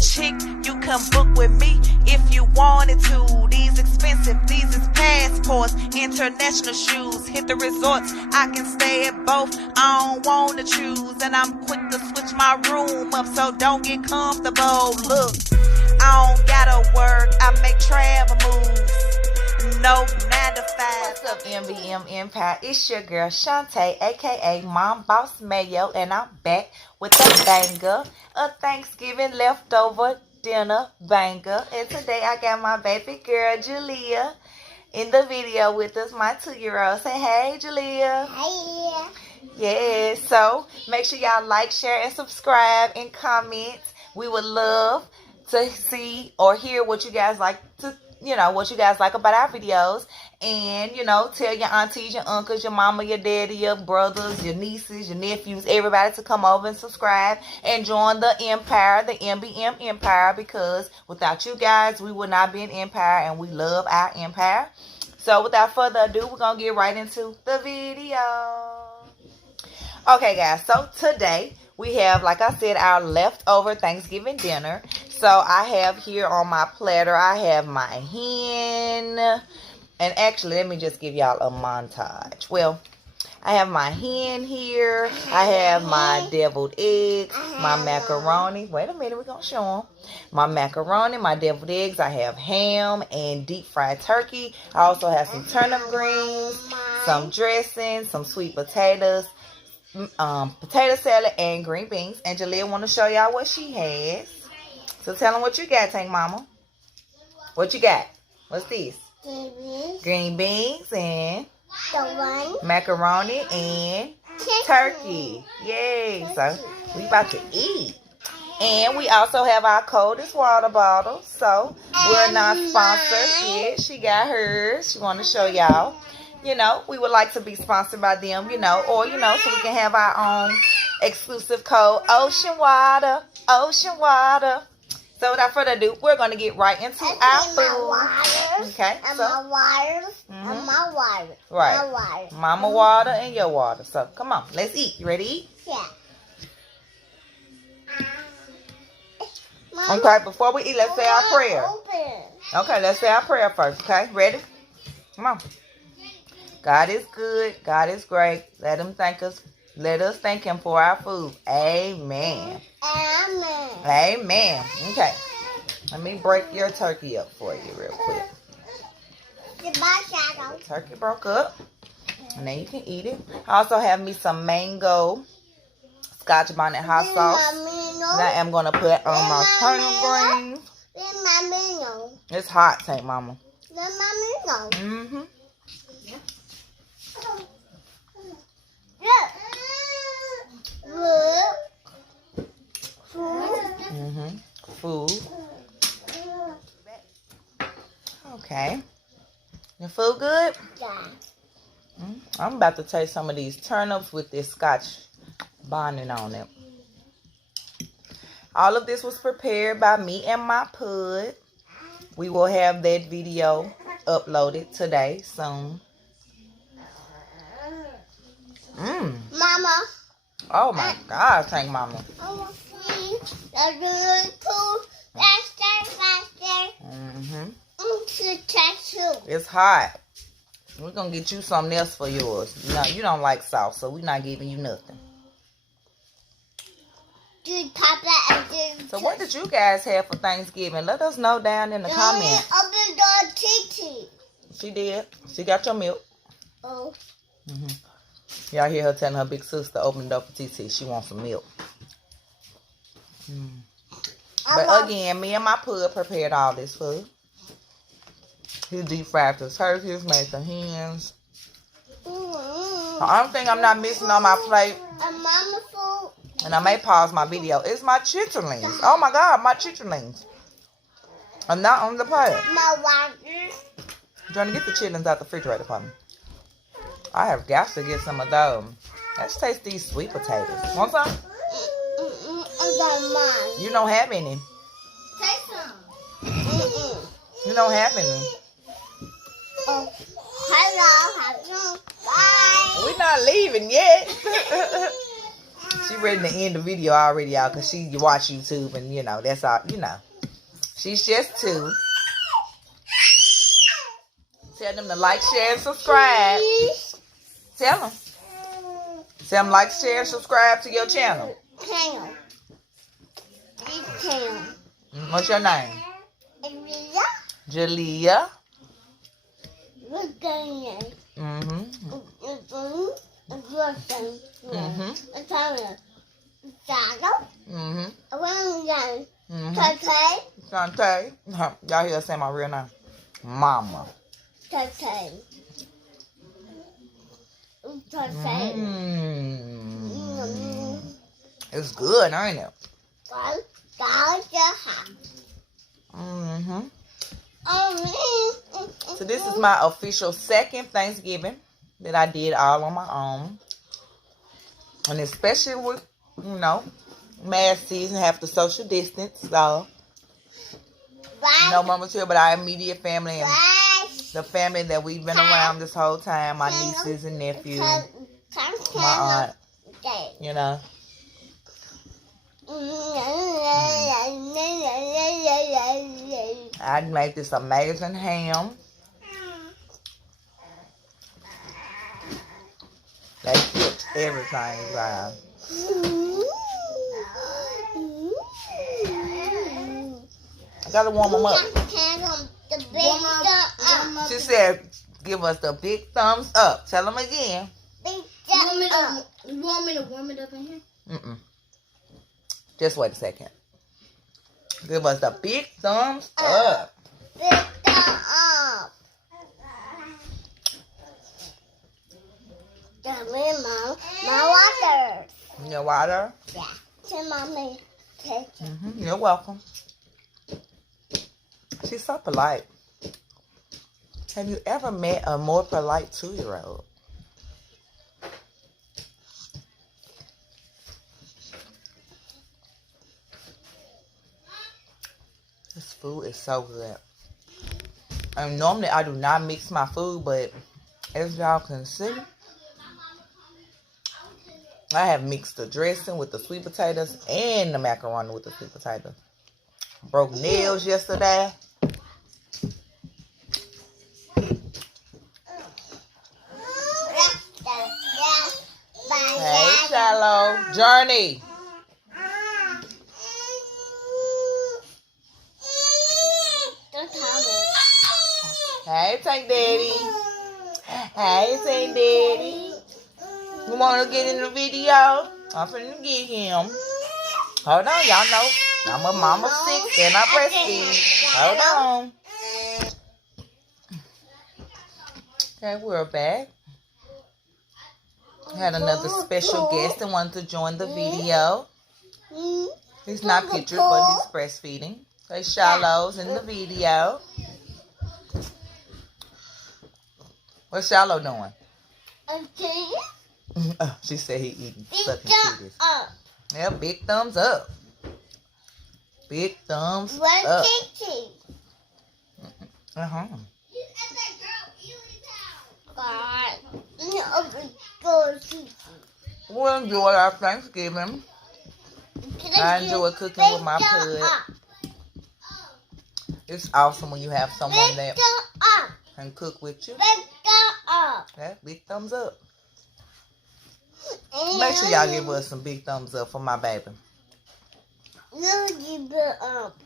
chick, you can book with me if you wanted to. These expensive, these is passports, international shoes. Hit the resorts, I can stay at both. I don't wanna choose, and I'm quick to switch my room up, so don't get comfortable. Look, I don't gotta work, I make travel moves. No 9 to 5. What's up, MBM Empire? It's your girl Shauntaye, aka Mom Boss Mayo, and I'm back with a banger, a Thanksgiving leftover dinner banger. And today I got my baby girl Julia in the video with us, my 2-year-old. Say hey, Julia. Hey. Yeah, so make sure y'all like, share, and subscribe and comment. We would love to see or hear what you guys like to, what you guys like about our videos. And, tell your aunties, your uncles, your mama, your daddy, your brothers, your nieces, your nephews, everybody to come over and subscribe and join the empire, the MBM empire, because without you guys, we would not be an empire, and we love our empire. So without further ado, we're going to get right into the video. Okay, guys, so today we have, like I said, our leftover Thanksgiving dinner. So I have here on my platter, I have my hen. And actually, let me just give y'all a montage. Well, I have my hen here. I have my deviled eggs, my macaroni. Wait a minute, we're going to show them. My macaroni, my deviled eggs. I have ham and deep fried turkey. I also have some turnip greens, some dressing, some sweet potatoes, potato salad, and green beans. And Jalea want to show y'all what she has. So tell them what you got, Tank Mama. What you got? What's this? Green beans and macaroni and turkey. Yay. So we about to eat. And we also have our coldest water bottle. So we're not sponsored yet. She got hers. She want to show y'all. We would like to be sponsored by them, or, so we can have our own exclusive code, Ocean Water, Ocean Water. So without further ado, we're going to get right into our food. Okay. And so, my water. And my water. Right. My water. Mama water and your water. So come on, let's eat. You ready to eat? Yeah. Okay, before we eat, let's say our prayer. Open. Okay, let's say our prayer first. Okay, ready? Come on. God is good. God is great. Let us thank him for our food. Amen. Amen. Amen. Okay. Let me break your turkey up for you real quick. Turkey broke up. And then you can eat it. I also have me some mango Scotch bonnet hot sauce. And I am going to put on my turnip greens. It's hot, Tank Mama. Mm-hmm. Food. Okay. Your food good? Yeah. I'm about to taste some of these turnips with this Scotch bonnet on them. All of this was prepared by me and my pud. We will have that video uploaded today soon. Mama. Oh my God, Tank Mama. I want to see the food faster. It's hot. We're going to get you something else for yours. You don't like sauce, so we're not giving you nothing. So what did you guys have for Thanksgiving? Let us know down in the comments. Open the TT. She did. She got your milk. Oh. Y'all hear her telling her big sister to open the door for TT. She wants some milk. But again, me and my pud prepared all this food. He deep fried the turkeys, made the hens. The only thing I'm not missing on my plate, and I may pause my video, is my chitterlings. Oh my God, my chitterlings are not on the plate. I'm trying to get the chitlins out the refrigerator for me. I have got to get some of those. Let's taste these sweet potatoes. Want some? You don't have any. Taste some. You don't have any. Hello. Bye. We're not leaving yet. She ready to end the video already, y'all, because she watch YouTube and, you know, that's all, you know. She's just 2. Tell them to like, share, and subscribe. Tell them. Tell them like, share, and subscribe to your channel. What's your name? Jalea. Mm-hmm. Shauntaye. Y'all hear her say my real name? Mama. It's good, ain't it? Mm-hmm. So this is my official 2nd Thanksgiving that I did all on my own. And especially with, you know, mass season, have to social distance. So, no mama's here, but our immediate family and the family that we've been around this whole time. My nieces and nephews, my aunt, you know. I made this amazing ham. They cooked everything, guys. I gotta warm them up. She said, give us the big thumbs up. Tell them again. You want me to warm it up in here? Mm-mm. Just wait a second. Give us the big thumbs up. Big thumb up. My water. Your water? Yeah. Tell mommy. You're welcome. She's so polite. Have you ever met a more polite 2-year-old? This food is so good. And normally I do not mix my food, but as y'all can see, I have mixed the dressing with the sweet potatoes and the macaroni with the sweet potatoes. Broke nails yesterday. Hey, Shallow. Journey. Hey, Tank Daddy. Hey, Tank Daddy. You want to get in the video? I'm finna get him. Hold on, y'all know. I'm a mama 6 and I breastfeed. Hold on. Okay, we're back. Had another special guest that wanted to join the video. He's not pictured, but he's breastfeeding. So Shallow's in the video. What's Shallow doing? She said he eating sucking titties. Yeah, big thumbs up. Big thumbs up. Uh-huh. We'll enjoy our Thanksgiving. I enjoy cooking with my pud. It's awesome when you have someone that can cook with you. Yeah, big thumbs up. Make sure y'all give us some big thumbs up for my baby. Give it up.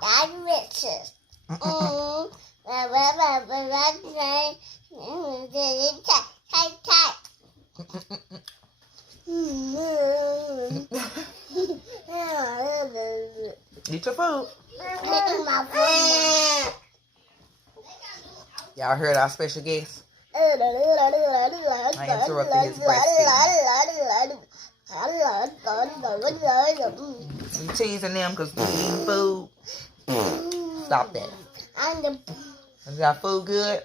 That's riches. Eat your food. Y'all heard our special guest? I interrupted his breastfeeding. You teasing them because you eating food? Stop that. Is your food good?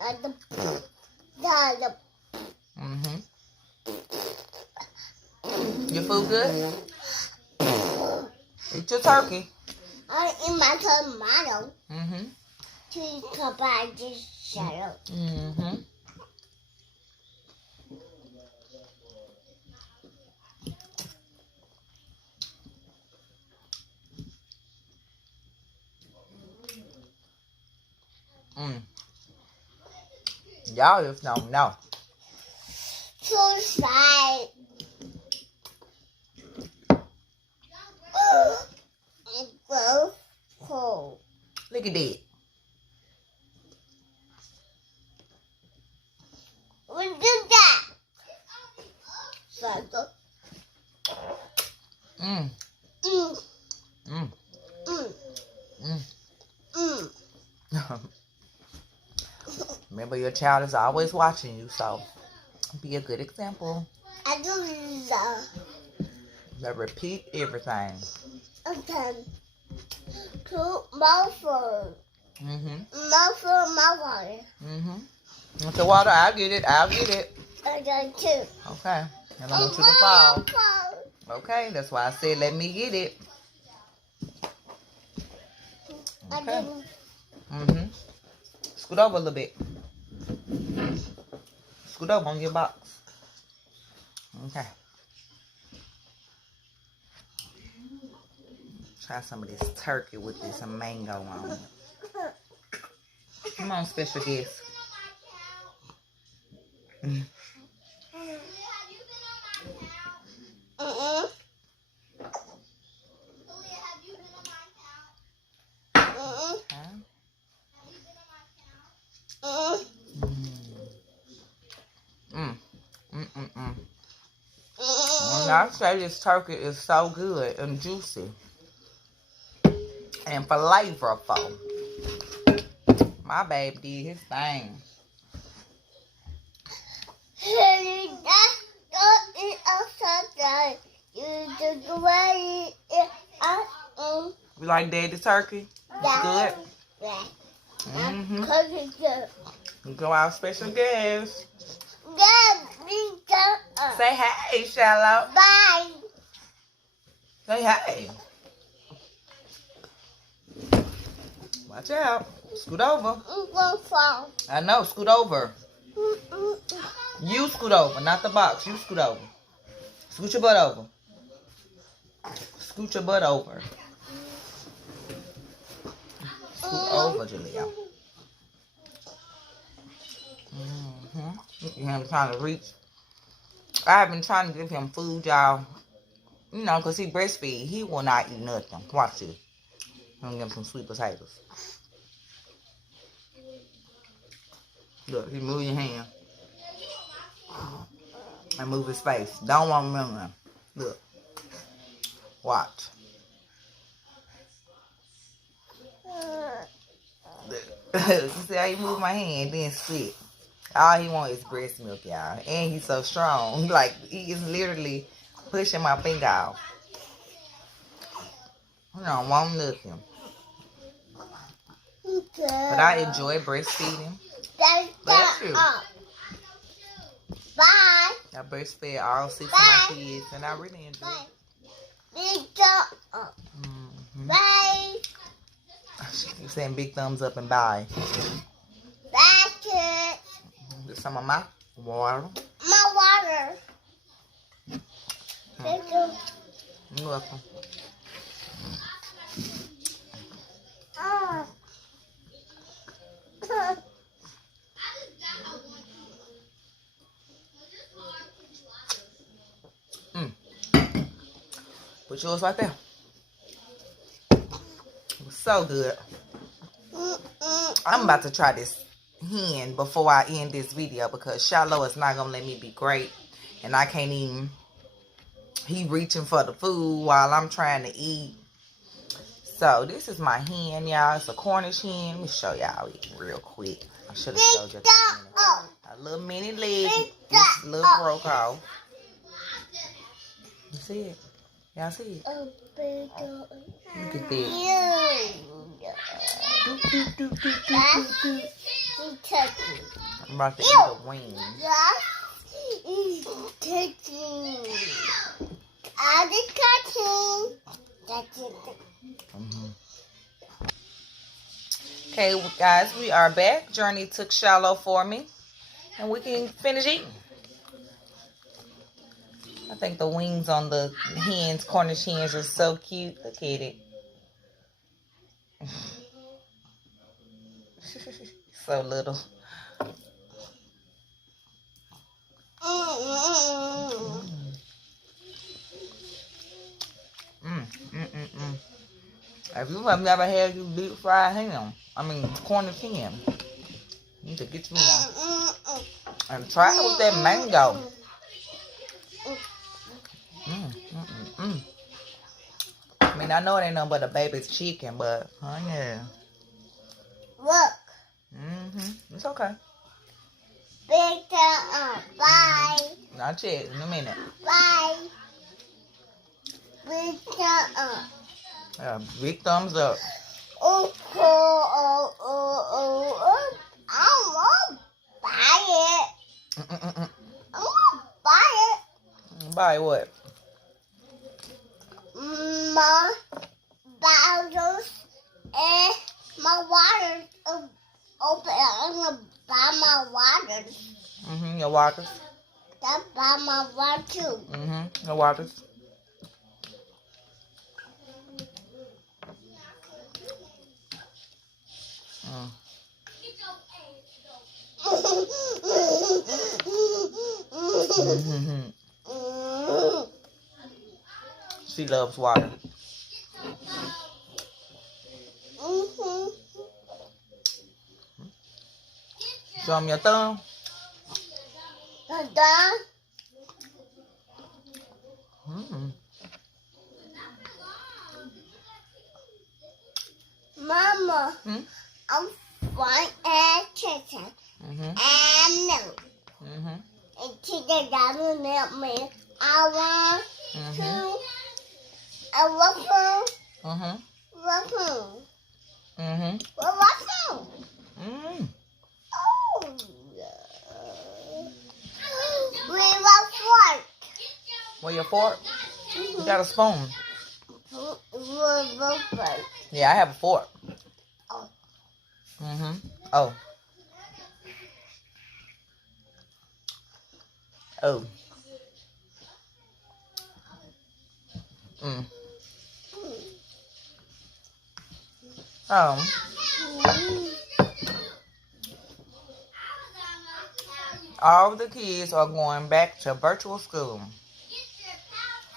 Your food good? Eat your turkey. I eat my tomato. To come back just shut up. Y'all just don't know. So sad. It's so cold. Look at that. What is that? Santa. Mm. Mm. Mm. Mm. Mm. Mm. Remember, your child is always watching you, so be a good example. I do that. But repeat everything. Okay. To my phone. My phone, my water. With the water, I'll get it. I'll get it. I got two. Okay. I don't want you to fall. Okay, that's why I said let me get it. Okay. Scoot over a little bit. Scoot over on your box. Okay. Try some of this turkey with this mango on it. Come on, special guest. When I say this turkey is so good and juicy and flavorful, my baby did his thing. You like daddy turkey? It's good? Yeah. You go out special guest. Yeah. Say hey, Shallow. Bye. Say hey. Watch out. Scoot over. I'm gonna fall. I know, scoot over. You scoot over, not the box. You scoot over. Scoot your butt over. Scoot your butt over. Scoot over, Julia. I'm trying to reach. I have been trying to give him food, y'all. You know, because he breastfeed. He will not eat nothing. Watch this. I'm going to give him some sweet potatoes. Look, he move your hand. And move his face. Don't want to remember him. Look. Watch. You see how he move my hand, then spit. All he want is breast milk, y'all. And he's so strong. Like, he is literally pushing my finger out. I don't want nothing. But I enjoy breastfeeding. Bless you. Bye. I breastfed all 6 of my kids, and I really enjoy it. Bye. She keeps saying big thumbs up and bye. Bye, kid. Just some of my water. My water. Thank you. You're welcome. Put yours right there. It was so good. I'm about to try this hen before I end this video because Shallow is not going to let me be great. And I can't even. He reaching for the food while I'm trying to eat. So this is my hen, y'all. It's a Cornish hen. Let me show y'all it real quick. I should have showed you at the beginning. A little mini leg. This little broke off. You see it? Y'all see it? Look at that. I'm about to eat the wings. Okay, well, guys, we are back. Journey took Shallow for me, and we can finish eating. I think the wings on the hens, Cornish hens, are so cute. Look at it. so little. If you have never had you deep fried ham, corn and ham, you need to get you one. And try it with that mango. I know it ain't nothing but a baby's chicken, but, yeah. Look. It's okay. Bye. Not yet, in a minute. Bye. Big thumbs up. I won't buy it. I won't buy it. Buy what? My bottles and my water open. I'm gonna buy my waters. Your waters. That's buy my water too. Your waters. She loves water. Show them your thumb. Mama, I'm fine at chicken and milk. And chicken doesn't milk me. I want to a waffle. Waffle. Waffle. Oh, we want fork. Where your fork? You got a spoon. Yeah, I have a fork. Oh. Oh. Oh. All the kids are going back to virtual school.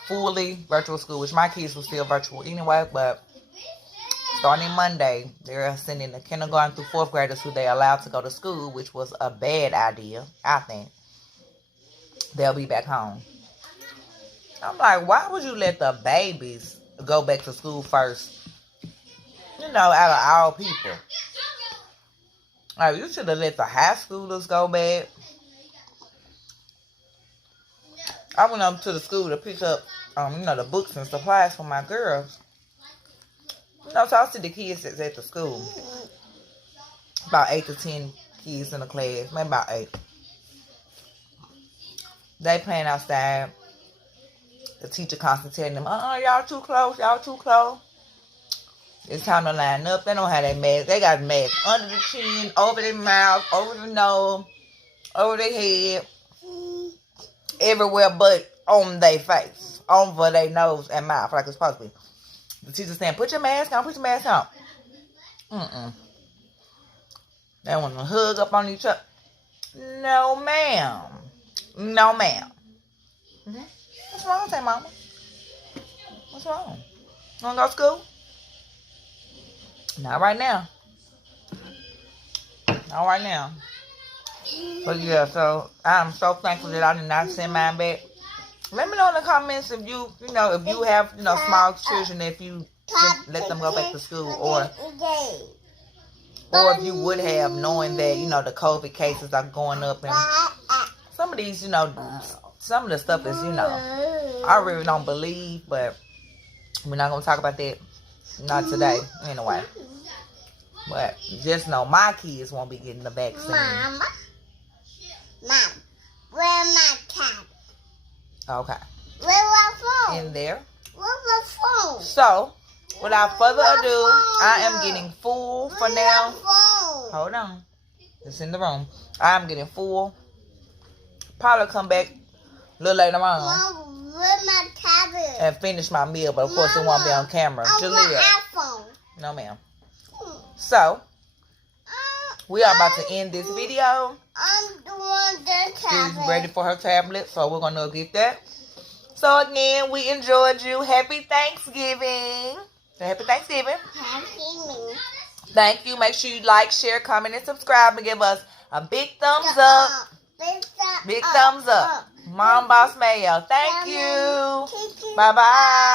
Fully virtual school, which my kids were still virtual anyway, but starting Monday, they're sending the kindergarten through 4th graders who they allowed to go to school, which was a bad idea, I think. They'll be back home. I'm like, why would you let the babies go back to school first? You know, out of all people. Like, you should have let the high schoolers go back. I went up to the school to pick up, the books and supplies for my girls. So I see the kids that's at the school. About 8 to 10 kids in the class. Maybe about 8. They playing outside. The teacher constantly telling them, y'all too close, y'all too close. It's time to line up. They don't have that mask. They got masks under the chin, over their mouth, over the nose, over their head. Everywhere but on their face. Over their nose and mouth, like it's supposed to be. The teacher saying, put your mask on, put your mask on. They want to hug up on each other. No, ma'am. No, ma'am. What's wrong with that, mama? What's wrong? You want to go to school? Not right now. Not right now. But yeah, so I'm so thankful that I did not send mine back. Let me know in the comments if you have, small children, if you just let them go back to school, or if you would have, knowing that, the COVID cases are going up, and some of these, some of the stuff is, I really don't believe, but we're not going to talk about that. Not today, anyway. But just know my kids won't be getting the vaccine. Mom, where's my tab? Okay. Where's my phone? In there. Where's my phone? So, without further ado, I am getting full for now. Phone? Hold on. It's in the room. I'm getting full. Probably come back a little later on. Mom, where's my tablet? And finish my meal, but of course it won't be on camera. I want Jalea. iPhone. No, ma'am. So, we are about to end this video. I'm doing the She's tablet. ready for her tablet, so we're gonna get that. So again, we enjoyed you. Happy Thanksgiving. Happy Thanksgiving. Happy me. Thank you. Make sure you like, share, comment, and subscribe, and give us a big thumbs up. Big thumbs up. Mom Boss Mayo. Thank you. Bye bye.